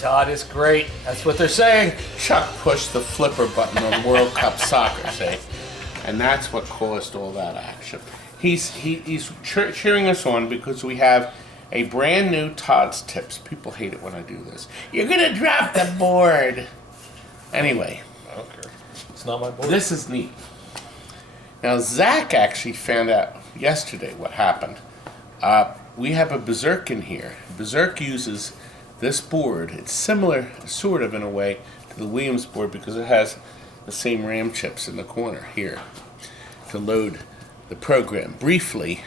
Todd is great. That's what they're saying. Chuck pushed the flipper button on World Cup Soccer, see? And that's what caused all that action. He's cheering us on because we have a brand new TODD'S tips. People hate it when I do this. You're gonna drop the board. Anyway. I don't care. It's not my board. This is neat. Now Zach actually found out yesterday what happened. We have a Berserk in here. Berserk uses this board. It's similar, sort of in a way, to the Williams board because it has the same RAM chips in the corner here to load the program. Briefly,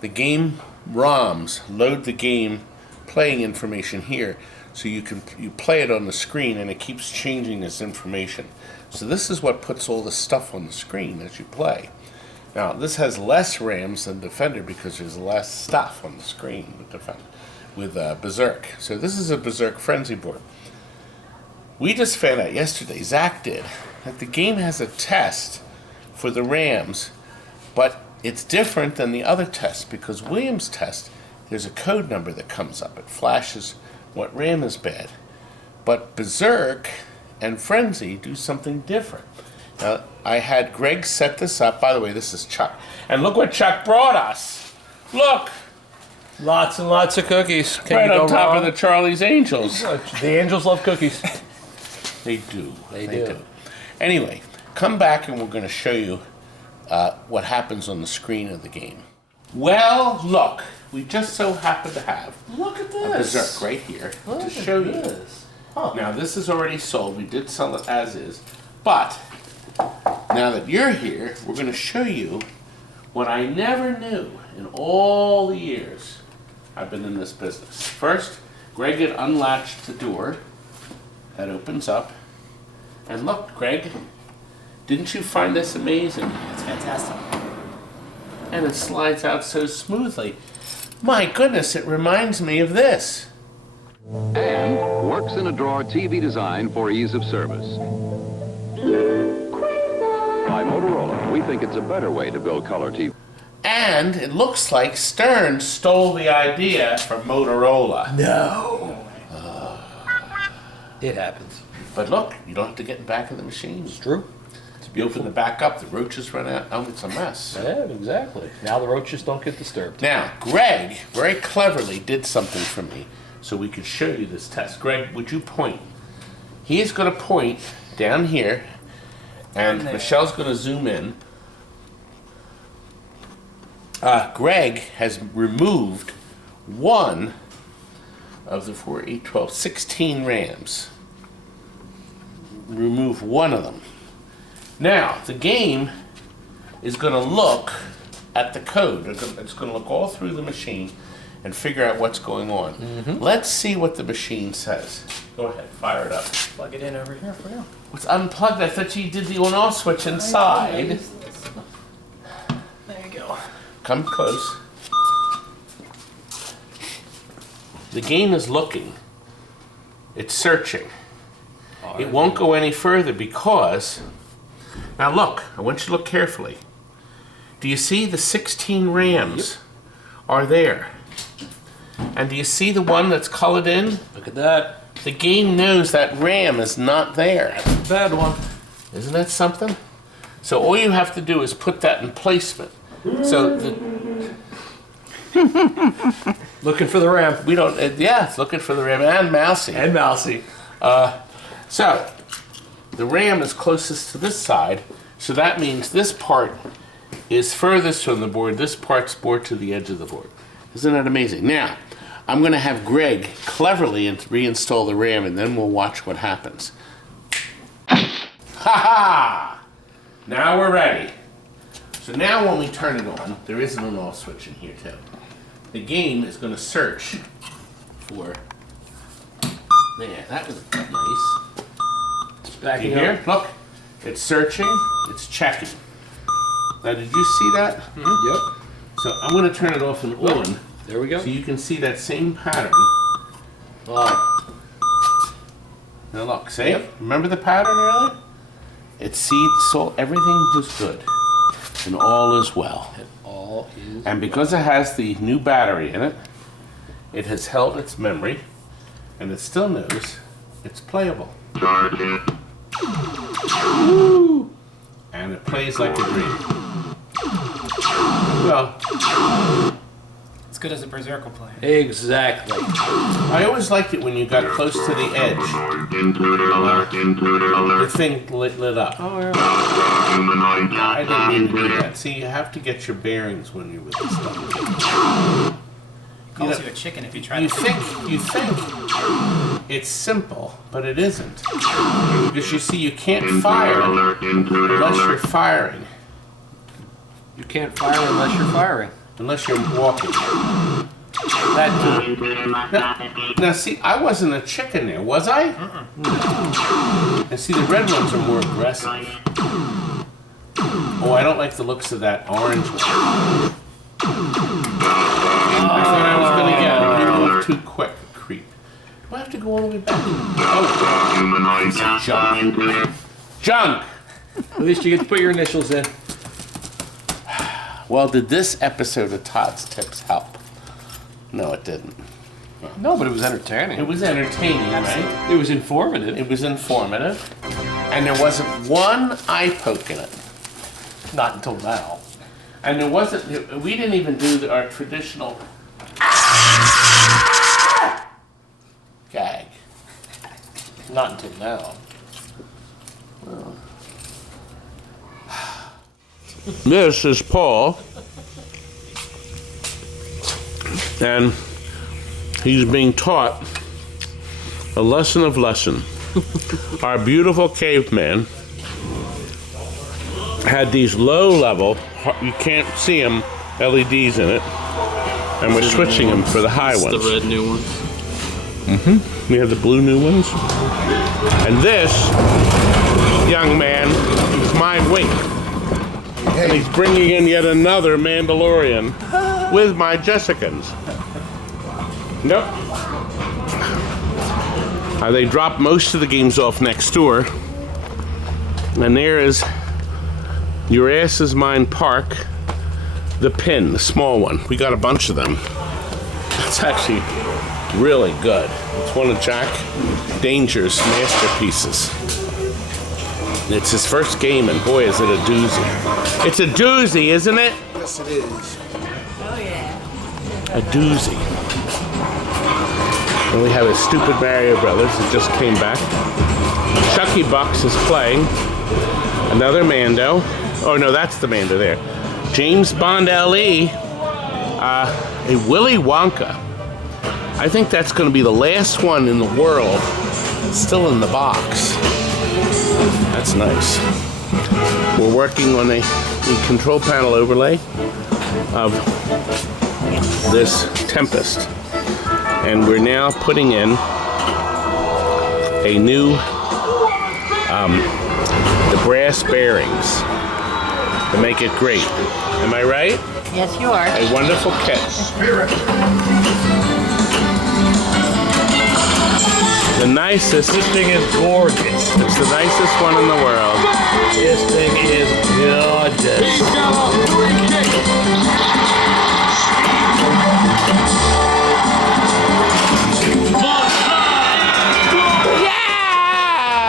the game ROMs load the game playing information here, so you play it on the screen and it keeps changing this information. So this is what puts all the stuff on the screen as you play. Now this has less RAMs than Defender because there's less stuff on the screen with Berserk. So this is a Berserk Frenzy board. We just found out yesterday, Zach did, that the game has a test for the RAMs, but it's different than the other tests because Williams test, there's a code number that comes up. It flashes what RAM is bad. But Berserk and Frenzy do something different. Now, I had Greg set this up. By the way, this is Chuck. And look what Chuck brought us. Look. Lots and lots of cookies. Can right you go on top wrong? of the Charlie's Angels. The Angels love cookies. They do. They do. Anyway, come back and we're going to show you what happens on the screen of the game. Well, look. We just so happen to have Look at a this. Berserk right here to show you. Huh. Now, this is already sold. We did sell it as is. But now that you're here, we're going to show you what I never knew in all the years I've been in this business. First, Greg had unlatched the door. That opens up. And look, Greg, didn't you find this amazing? It's fantastic. And it slides out so smoothly. My goodness, it reminds me of this. And works in a drawer TV design for ease of service. By Motorola, we think it's a better way to build color TV. And it looks like Stern stole the idea from Motorola. No. It happens. But look, you don't have to get back in the machine. It's true. You open the back up, the roaches run out. Oh, it's a mess. Yeah, exactly. Now the roaches don't get disturbed. Now, Greg very cleverly did something for me so we could show you this test. Greg, would you point? He is going to point down here, and Michelle's going to zoom in. Greg has removed one of the 4, 8, 12, 16 RAMs. Remove one of them. Now, the game is going to look at the code. It's going to look all through the machine and figure out what's going on. Let's see what the machine says. Go ahead, fire it up. Plug it in over here for you. It's unplugged. I thought you did the on-off switch inside. There you go. Come close. The game is looking. It's searching. It won't go any further because... Now look, I want you to look carefully. Do you see the 16 RAMs are there? And do you see the one that's colored in? Look at that. The game knows that RAM is not there. That's a bad one. Isn't that something? So all you have to do is put that in placement. So Looking for the RAM. we don't, yeah, it's looking for the RAM and Mousy. And Mousy. So, the RAM is closest to this side, so that means this part is furthest from the board, this part's more to the edge of the board. Isn't that amazing? Now, I'm going to have Greg cleverly reinstall the RAM, and then we'll watch what happens. Ha-ha! Now we're ready. So now when we turn it on, there is an on-off switch in here too. The game is going to search for... There, that was nice. Backing You hear? up. Look, it's searching, it's checking. Now, did you see that? Yep. So I'm going to turn it off and on, There we go. so you can see that same pattern. Oh. Now look, see? Yep. Remember the pattern earlier? It saw everything was good, and all is well. All is... And because it has the new battery in it, it has held its memory. And it still knows it's playable. Woo! And it plays like a dream. Well, As good as a Berserk will play. Exactly. I always liked it when you got close to the edge. The thing lit up. Oh, yeah. I didn't mean to do that. See, you have to get your bearings when you're with this stuff. Calls you a chicken if you try You to. think it's simple, but it isn't. Because you see, you can't fire unless you're firing. You can't fire unless you're firing. Unless you're walking. That too. Now see, I wasn't a chicken there, was I? And see, the red ones are more aggressive. Oh, I don't like the looks of that orange one. I thought I was going to get a little too quick, creep. Do I have to go all the way back? Oh, junk. Junk! At least you get to put your initials in. Well, did this episode of Todd's Tips help? No, it didn't. No, but it was entertaining. It was entertaining, right? It was informative. It was informative. And there wasn't one eye poke in it. Not until now. And there wasn't, we didn't even do our traditional gag. Not until now. This is Paul, and he's being taught a lesson of lesson. Our beautiful caveman had these low-level, you can't see them, LEDs in it, and we're switching them for the high ones. The red new one. We have the blue new ones. And this young man is my wing. And he's bringing in yet another Mandalorian with my Jessicans. Nope. They dropped most of the games off next door. And there is Your Ass Is Mine Park, the pin, the small one. We got a bunch of them. It's actually really good. It's one of Jack Danger's masterpieces. It's his first game, and boy, is it a doozy. It's a doozy, isn't it? Yes, it is. Oh, yeah. A doozy. And we have his stupid Mario Brothers that just came back. Chucky Bucks is playing. Another Mando. Oh, no, that's the Mando there. James Bond LE. A Willy Wonka. I think that's going to be the last one in the world still in the box. That's nice. We're working on a control panel overlay of this Tempest. And we're now putting in a new, the brass bearings to make it great. Am I right? Yes, you are. A wonderful kit. The nicest. This thing is gorgeous. It's the nicest one in the world. This thing is gorgeous.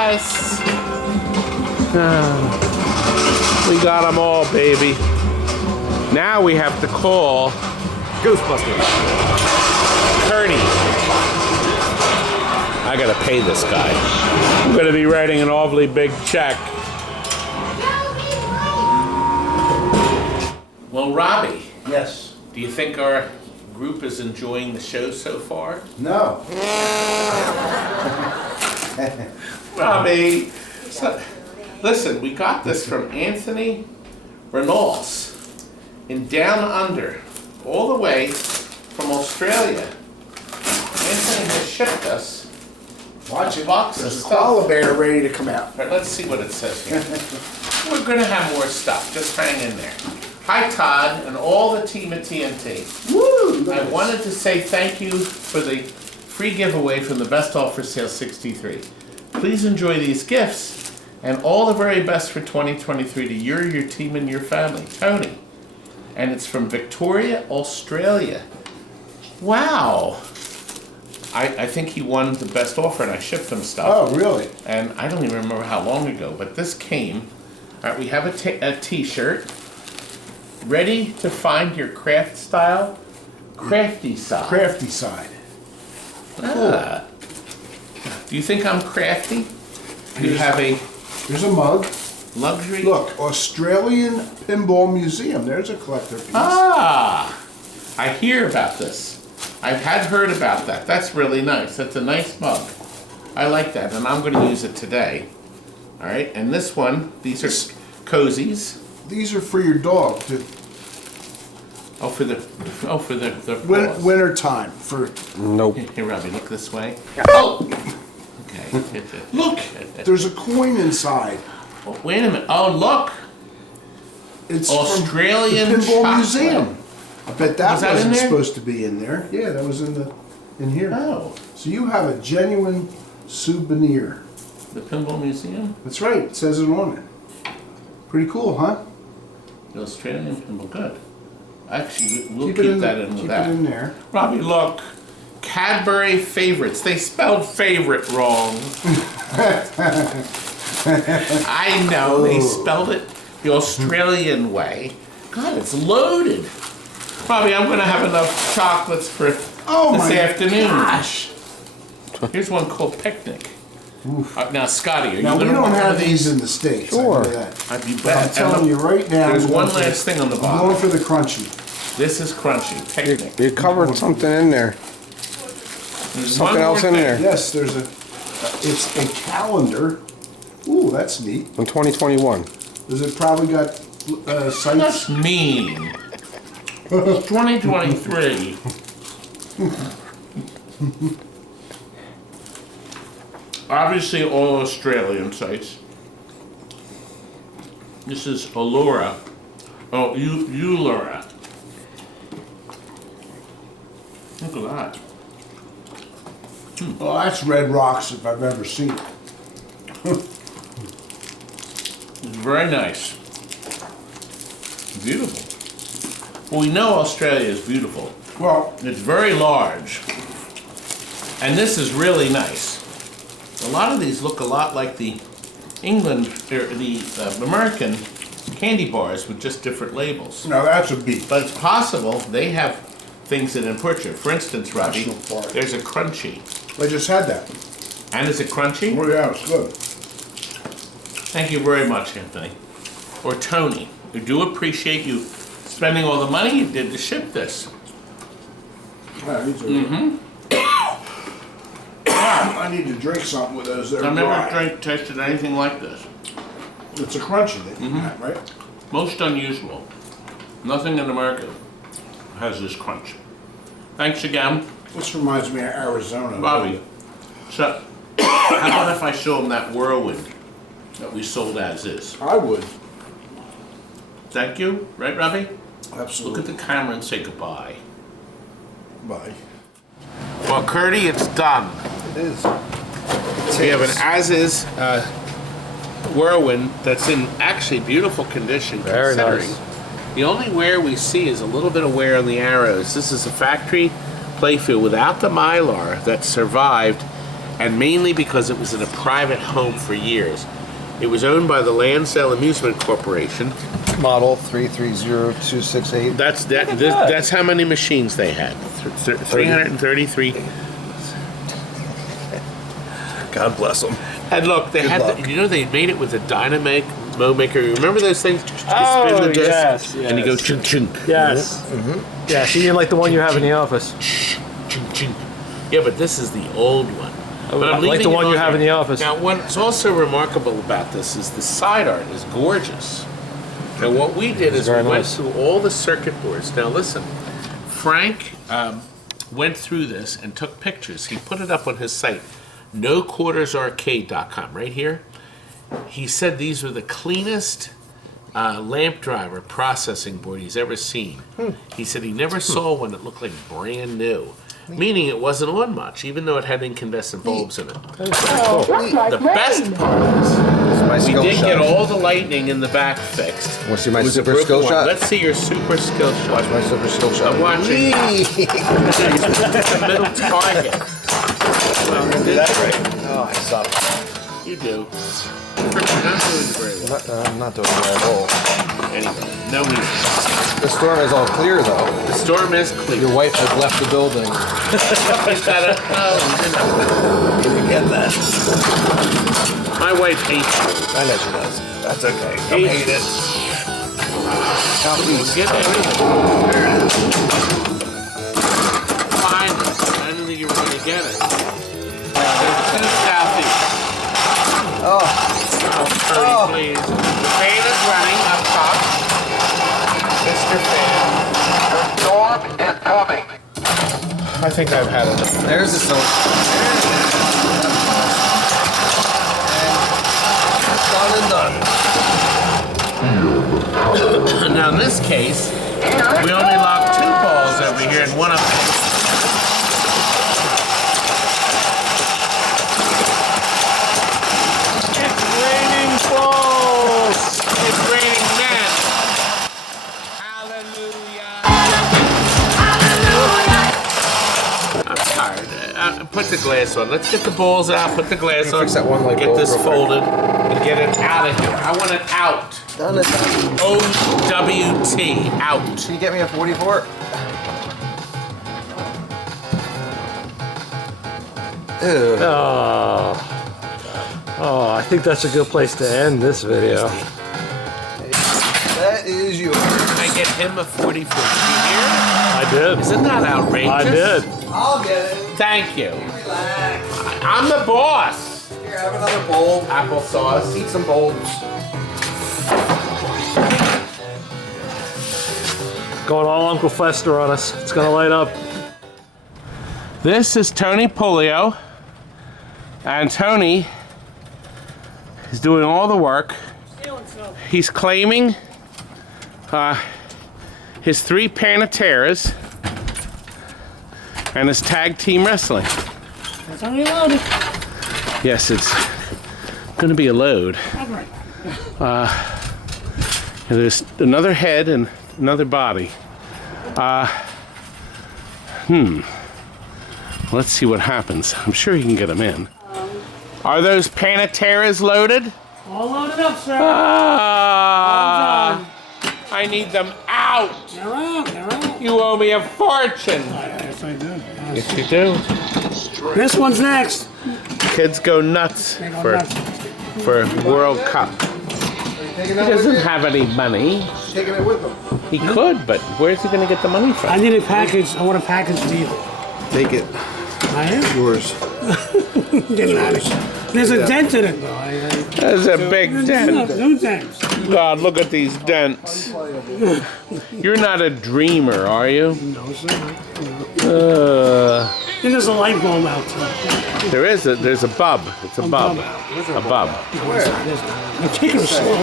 Yes! We got them all, baby. Now we have to call Ghostbusters. Curdy. I gotta pay this guy. I'm gonna be writing an awfully big check. Well, Robbie, Yes. do you think our group is enjoying the show so far? No. Robbie, listen, we got this from Anthony Reynolds in Down Under, all the way from Australia. Anthony has shipped us Watch a it. box of There's a stuff. koala bear ready to come out. All right, let's see what it says here. We're going to have more stuff. Just hang in there. Hi, Todd, and all the team at TNT. Woo! I wanted to say thank you for the free giveaway from the Best Offer Sale 63. Please enjoy these gifts, and all the very best for 2023 to you, your team, and your family. Tony. And it's from Victoria, Australia. Wow. I think he won the best offer, and I shipped him stuff. Oh, really? And I don't even remember how long ago, but this came. All right, we have a t-shirt. Ready to find your craft style? Crafty side. Crafty side. Ah. Do you think I'm crafty? Do you have a Here's a mug. luxury? Look, Australian Pinball Museum. There's a collector piece. Ah! I hear about this. I've heard about that. That's really nice. That's a nice mug. I like that, and I'm going to use it today. All right, and this one, these are cozies. These are for your dog to For the paws. winter time. For Nope. Here, Robbie, look this way. Oh! Okay. look, there's a coin inside. Oh, wait a minute. Oh, look! It's Australian from the Pinball chocolate. Museum. I bet that Was that in wasn't there? supposed to be in there. Yeah, that was in here. Oh, So you have a genuine souvenir. the Pinball Museum? That's right. It says it on it. Pretty cool, huh? The Australian Pinball. Good. Actually, we'll Keep it keep in that in with Keep that. it in there. Robbie, look. Cadbury favorites. They spelled favorite wrong. I know they spelled it the Australian way. God, it's loaded. Robbie, I'm going to have enough chocolates for Oh this my afternoon. gosh! Here's one called Picnic. Now, Scotty, are you Now we going to don't want one have of these these? in the States. Sure. I know that. I'd be But I'm bad. telling you right now. There's I'm one going last thing on the I'm bottom. going for the crunchy. This is crunchy. Picnic. You covered something in there. There's Something one else more in thing. there. Yes, there's it's a calendar. Ooh, that's neat. In 2021. Does it probably got sites? That's mean. It's 2023. Obviously, all Australian sites. This is Allura. Oh, Ulura. Look at that. Well, that's Red Rocks if I've ever seen it. It's very nice. Beautiful. Well, we know Australia is beautiful. Well, It's very large. And this is really nice. A lot of these look a lot like the England, or the American candy bars with just different labels. now that's a beat. But it's possible they have things that import you. For instance, Robbie, National Park. there's a crunchy. I just had that. And is it crunchy? Oh yeah, it's good. Thank you very much, Anthony. Or Tony. We do appreciate you spending all the money you did to ship this. Yeah, these are I need to drink something with those. They're I've dry. never tasted anything like this. It's a crunchy that you got, right? Most unusual. Nothing in America has this crunch. Thanks again, This reminds me of Arizona. Bobby. So, how about if I show them that whirlwind that we sold as is? I would. Thank you, right, Robbie? Look Absolutely. at the camera and say goodbye. Bye. Well, Curdy, it's done. It is. We have an as-is whirlwind that's in actually beautiful condition. Very considering. nice. The only wear we see is a little bit of wear on the arrows. This is a factory playfield without the Mylar that survived, and mainly because it was in a private home for years. It was owned by the Lansdale Amusement Corporation. Model 330268. That's how many machines they had. 333. God bless them. And look, they Good had, luck. they made it with a Dynamo maker. Remember those things? You spin the disc, yes, and you go yes. chunk chunk. Yes. Yes, you mean like the one you have in the office. Chunk chunk. Yeah, but this is the old one. But I'm Like the leaving it one on you have there. in the office. Now, what's also remarkable about this is the side art is gorgeous. And what we did is we very went nice. through all the circuit boards. Now, listen, Frank went through this and took pictures. He put it up on his site, noquartersarcade.com, right here. He said these were the cleanest lamp driver processing board he's ever seen. He said he never saw one that looked like brand new. Meaning it wasn't on much, even though it had incandescent bulbs in it. The best part is My we skill did shot. get all the lightning in the back fixed. Want to see my It was a super broken skill one. shot? Let's see your super skill shot. Watch my super skill shot. I'm watching. Whee! It's a middle target. That's right. Oh, I suck. You do. You're not doing very well. I'm not doing that at all. Anyway, no reason. The storm is all clear, though. The storm is clear. Your wife has left the building. Is that a... Oh, Can you get that? my wife hates you. I know she does. That's okay. Come hate it. Southeast. Get everything. Finally. I didn't think you were going to get it. To the southeast. Oh. Pretty please. The fan is running up top. Mr. Fan. The storm is coming. I think I've had enough. There's the soap. Done and done. Now in this case, we only locked 2 balls over here and one up there. It's raining balls! It's raining men. Hallelujah. I'm tired. Put the glass on. Let's get the balls out. Put the glass on. Fix that one light Get bulb this real quick. folded and get it out of here. I want it out. Done it. O-W-T. Out. Can you get me a 44? Ew. Oh, I think that's a good place to end this video. That is yours. I get him a 44. Did you hear? I did. Isn't that outrageous? I did. I'll get it. Thank you. Relax. I'm the boss. Here, have another bulb. Applesauce. Eat some bulbs. Going all Uncle Fester on us. It's gonna light up. This is Tony Polio, and Tony is doing all the work. He's claiming his 3 Pantheras and his tag team wrestling. It's only loaded. Yes, it's going to be a load. And there's another head and another body. Let's see what happens. I'm sure he can get them in. Are those Pantheras loaded? All loaded up, sir. Ah, I need them out. They're out. They're out. You owe me a fortune. Yes, I do. Yes, you do. This one's next. Kids go nuts They go for nuts. World Cup. He doesn't have any money. Taking it with them. He could, but where's he going to get the money I from? need a package. I want a package deal. Take it. I am. Yours. Getting out of here. There's a dent in it, though. There's a big dent. No dents. God, look at these dents. You're not a dreamer, are you? No, sir. Uh, And there's a light bulb out, too. there's a bub. It's a bub. A bub. I'm taking it slow.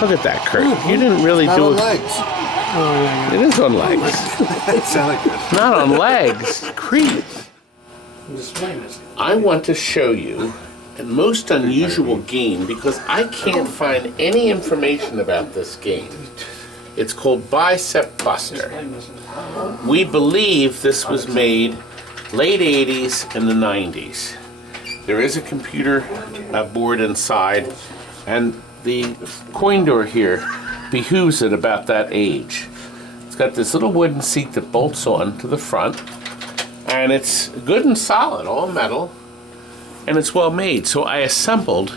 Look at that, Curt. You didn't really do it. legs. It is on legs. Not on legs. Creep. I want to show you a most unusual game because I can't find any information about this game. It's called BICEP Buster. We believe this was made late 80s and the 90s. There is a computer board inside, and the coin door here behooves it about that age. It's got this little wooden seat that bolts on to the front, and it's good and solid, all metal, and it's well made. So I assembled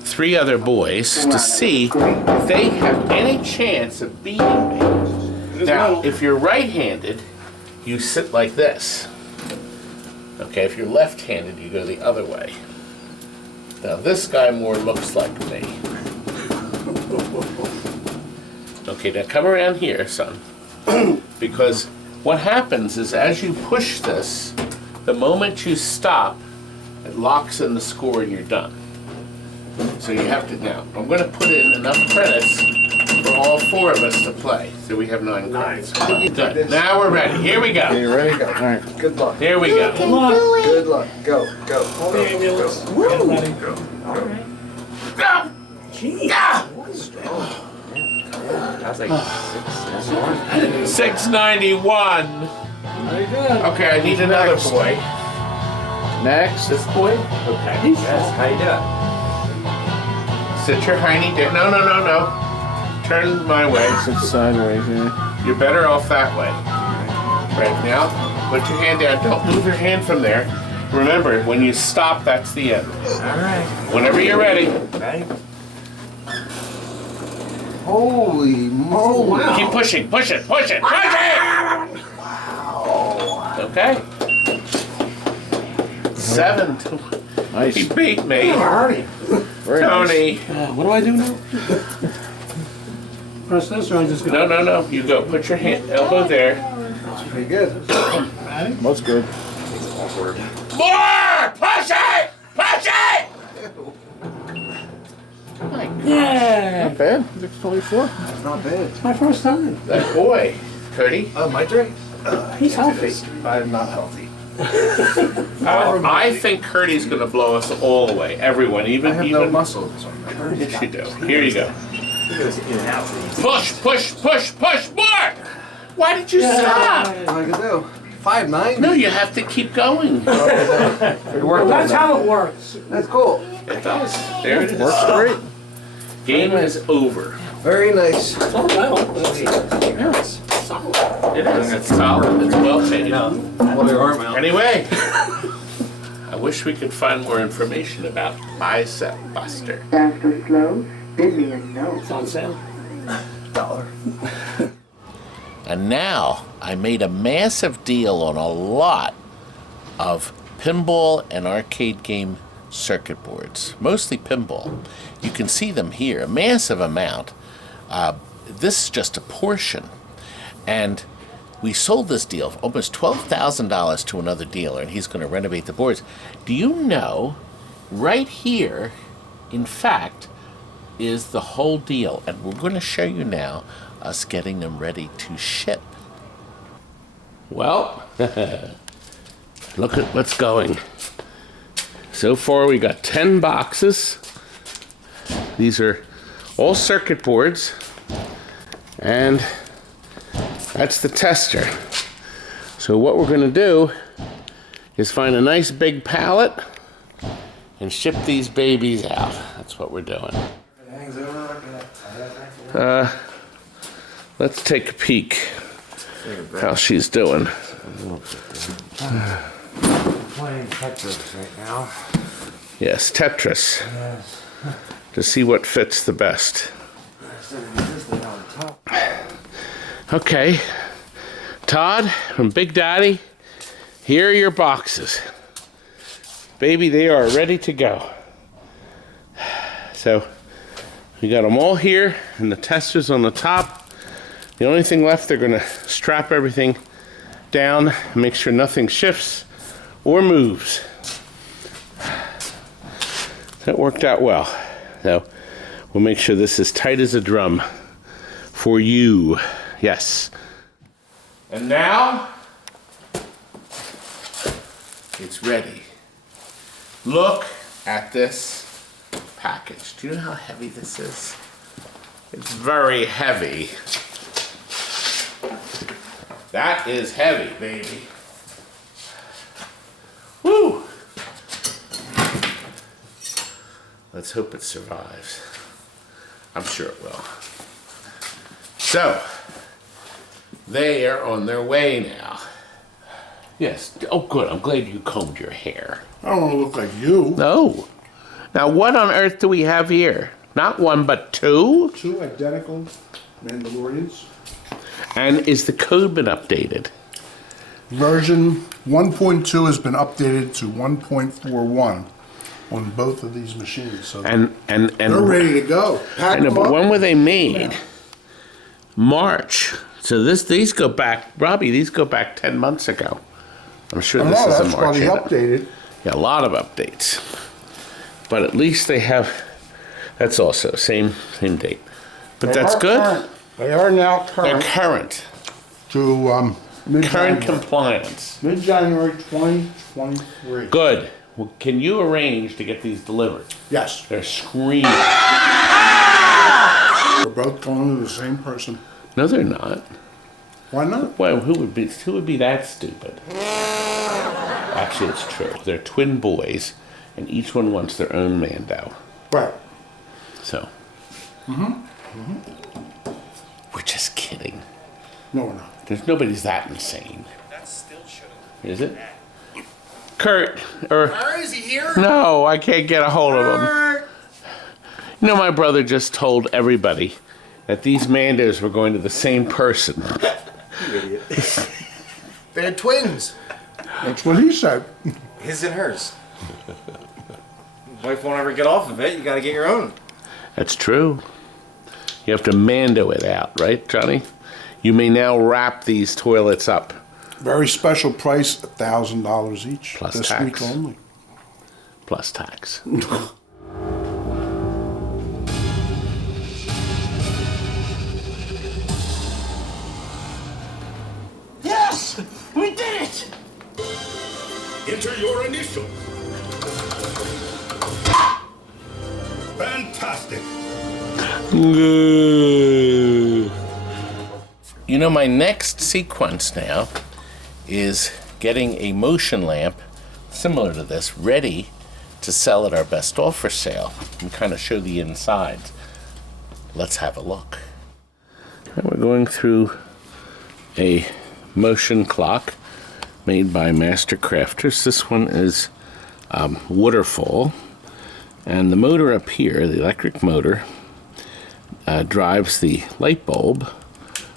3 other boys to see if they have any chance of beating me. Now, if you're right-handed, you sit like this. Okay, if you're left-handed, you go the other way. Now, this guy more looks like me. Okay, now come around here, son. Because what happens is as you push this, the moment you stop, it locks in the score and you're done. So you have to, now, I'm going to put in enough credits for all 4 of us to play. So we have 9 credits. Good. Now we're ready. Here we go. You ready? Go. All right. Good luck. Here we go. Come on. Good luck. Go. Go. Okay, ambulance. All right. Go! Gee. That's like 691. Very good. Okay, I need another boy. Next. This boy? Okay. Yes, how you doing? Sit your hiney down. No, no, no, no. Turn my way. Sit sideways, yeah. You're better off that way. Right now, put your hand down. Don't move your hand from there. Remember, when you stop, that's the end. All right. Whenever you're ready. Ready? Holy moly. Keep pushing, push it, push it, push it! Okay. 7. Nice. He beat me. Very Tony. What do I do now? Press this or I just go? No, no, no. You go. Put your hand, elbow there. Pretty good. Nice. That's good. More! Push it! Push it! Yeah. Not bad. 624. That's not bad. It's my first time. That boy. Cody. My drink. He's healthy. I'm not healthy. I think Curdy's going to blow us all away. Everyone. Even. I have no muscles. Yes, you do. Here you go. Push, push, push, push. More! Why did you stop? What I can do? 5'9"? No, you have to keep going. Well, that's how it works. That's cool. It does. There it is. Works great. Game is over. Very nice. Oh, well. Yes. It is. It's solid. It's well made. Anyway, I wish we could find more information about BICEP Buster. Fast or slow, bid me a no. It's on sale. $1. And now I made a massive deal on a lot of pinball and arcade game circuit boards, mostly pinball. You can see them here, a massive amount. This is just a portion. And we sold this deal for almost $12,000 to another dealer, and he's going to renovate the boards. Do you know, right here, in fact, is the whole deal. And we're going to show you now us getting them ready to ship. Well, look at what's going. So far we got 10 boxes. These are all circuit boards, and that's the tester. So what we're going to do is find a nice big pallet and ship these babies out. That's what we're doing. Let's take a peek how she's doing. Playing Tetris right now. Yes, Tetris. Yes. To see what fits the best. Okay, Todd from Big Daddy, here are your boxes. Baby, they are ready to go. So, we got them all here, and the testers on the top. The only thing left, they're gonna strap everything down, make sure nothing shifts or moves. That worked out well. So, we'll make sure this is tight as a drum for you. Yes. And now, it's ready. Look at this package. Do you know how heavy this is? It's very heavy. That is heavy, baby. Woo! Let's hope it survives. I'm sure it will. So, they are on their way now. Yes. Oh, good. I'm glad you combed your hair. I don't want to look like you. No. Now, what on earth do we have here? Not one, but two? 2 identical Mandalorians. And is the code been updated? Version 1.2 has been updated to 1.41 on both of these machines. So And they're ready to go. I know, but when were they made? March. So these go back, Robbie, these go back 10 months ago. I'm sure I this know, is a that's why March. they isn't it? updated. Yeah, a lot of updates. But at least they have, that's also same date. But They that's are good. current. They are now They're current current. to Current mid-January. compliance. Mid-January 2023. Good. Well, can you arrange to get these delivered? Yes. They're screaming. They're both going to the same person. No, they're not. Why not? Well, who would be that stupid? Actually, it's true. They're twin boys, and each one wants their own Mando. Right. So. We're just kidding. No, we're not. There's nobody's that insane. Is it? Curt, or Is he here? no, I can't get a hold of him. You know, my brother just told everybody that these Mandos were going to the same person. They're twins. That's what he said. His and hers. Wife won't ever get off of it. You got to get your own. That's true. You have to Mando it out, right, Johnny? You may now wrap these toilets up. Very special price, $1,000 each. Plus this tax. week only. Plus tax. Yes! We did it! Enter your initials. Fantastic. You know, my next sequence now is getting a motion lamp similar to this ready to sell at our best offer sale and kind of show the insides. Let's have a look. We're going through a motion clock made by Master Crafters. This one is waterfall, and the motor up here, the electric motor, drives the light bulb,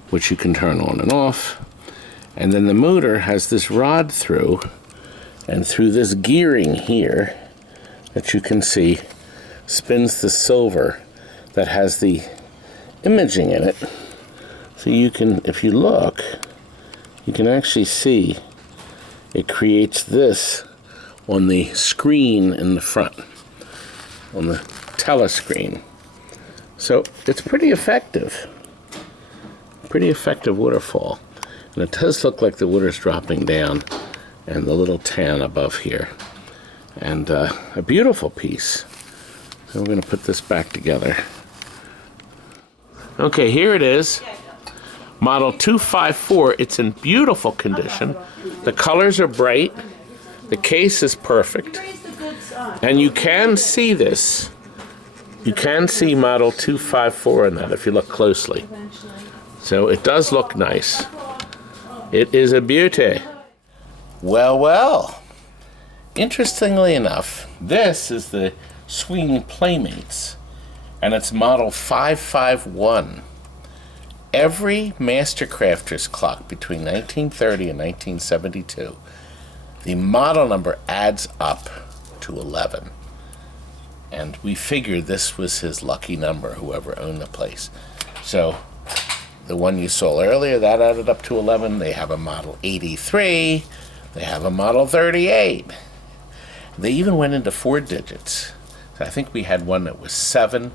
which you can turn on and off, and then the motor has this rod through, and through this gearing here that you can see spins the silver that has the imaging in it. So you can, if you look, you can actually see it creates this on the screen in the front, on the telescreen. So it's pretty effective waterfall. And it does look like the water's dropping down and the little tan above here. And a beautiful piece. So we're going to put this back together. Okay, here it is. Model 254. It's in beautiful condition. The colors are bright. The case is perfect. And you can see this. You can see model 254 in that if you look closely. So it does look nice. It is a beauty. Well, well. Interestingly enough, this is the Swing Playmates, and it's model 551. Every Master Crafters clock between 1930 and 1972, the model number adds up to 11. And we figured this was his lucky number, whoever owned the place. So the one you saw earlier, that added up to 11. They have a model 83. They have a model 38. They even went into 4 digits. So I think we had one that was 7,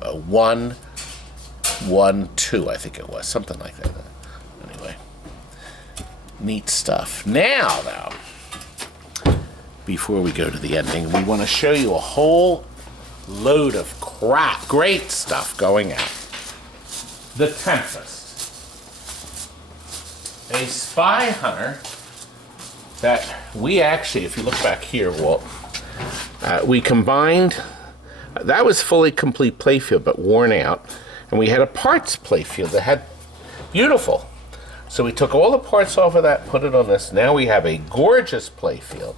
1, 1, 2, I think it was. Something like that. Anyway, neat stuff. Now, though, before we go to the ending, we want to show you a whole load of crap, great stuff going out. The Tempest, a spy hunter that we actually, if you look back here, Walt, we combined, that was fully complete playfield but worn out, and we had a parts playfield that had beautiful. So we took all the parts off of that, put it on this. Now we have a gorgeous playfield.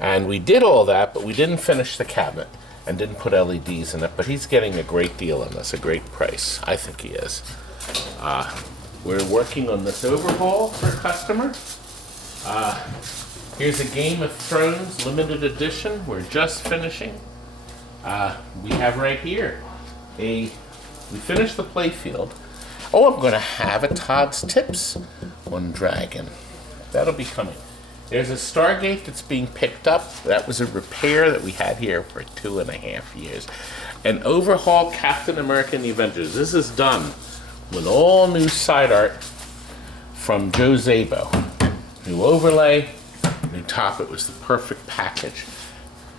And we did all that, but we didn't finish the cabinet and didn't put LEDs in it, but he's getting a great deal on this, a great price. I think he is. We're working on this overhaul for a customer. Here's a Game of Thrones limited edition. We're just finishing. We have right here we finished the playfield. Oh, I'm going to have a Todd's Tips on Dragon. That'll be coming. There's a Stargate that's being picked up. That was a repair that we had here for 2.5 years. An overhaul Captain America and the Avengers. This is done with all new side art from Joe Zabo. New overlay, new top. It was the perfect package.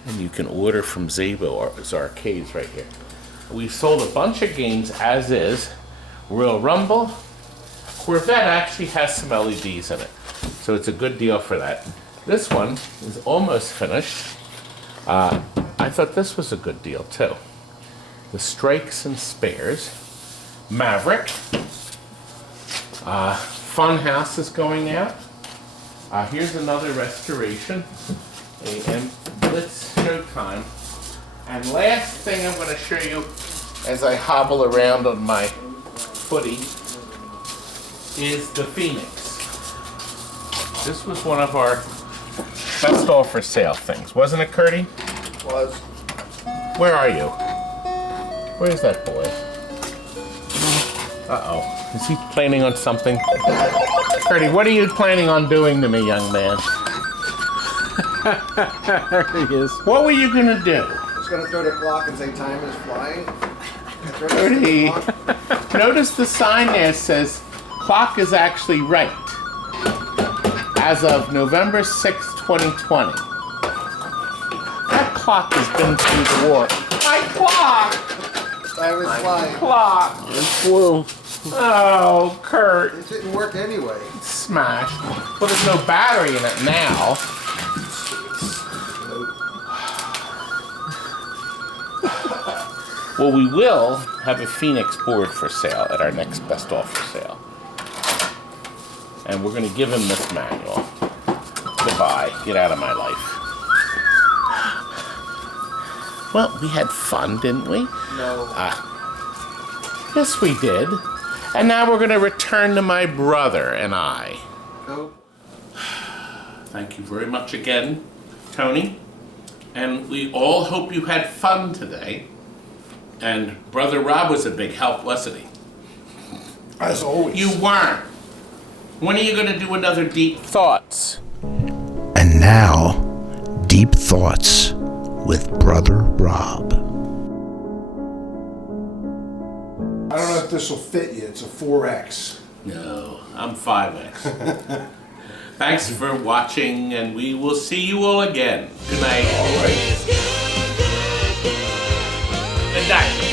And you can order from Zabo's arcades right here. We've sold a bunch of games as is. Royal Rumble. Corvette actually has some LEDs in it. So it's a good deal for that. This one is almost finished. I thought this was a good deal too. The Strikes and Spares. Maverick. Funhouse is going out. Here's another restoration. And Blitz Showtime. And last thing I'm going to show you as I hobble around on my footy is the Phoenix. This was one of our best offer sale things, wasn't it, Curdy? Was. Where are you? Where's that boy? Uh-oh. Is he planning on something? Curdy, what are you planning on doing to me, young man? There he is. What were you gonna do? Just gonna throw the clock and say time is flying. Curdy, notice the sign there says clock is actually right. As of November 6, 2020. That clock has been through the war. My clock! Time is flying. Clock! It flew. Oh, Curt. It didn't work anyway. Smashed. Well, there's no battery in it now. Well, we will have a Phoenix board for sale at our next best offer sale. And we're going to give him this manual. Goodbye. Get out of my life. Well, we had fun, didn't we? No. Yes, we did. And now we're going to return to my brother and I. Nope. Thank you very much again, Tony. And we all hope you had fun today. And Brother Rob was a big help, wasn't he? As always. You weren't. When are you going to do another Deep Thoughts? And now, Deep Thoughts with Brother Rob. I don't know if this will fit you. It's a 4X. No, I'm 5X. Thanks for watching, and we will see you all again. Good night. All right. Good night.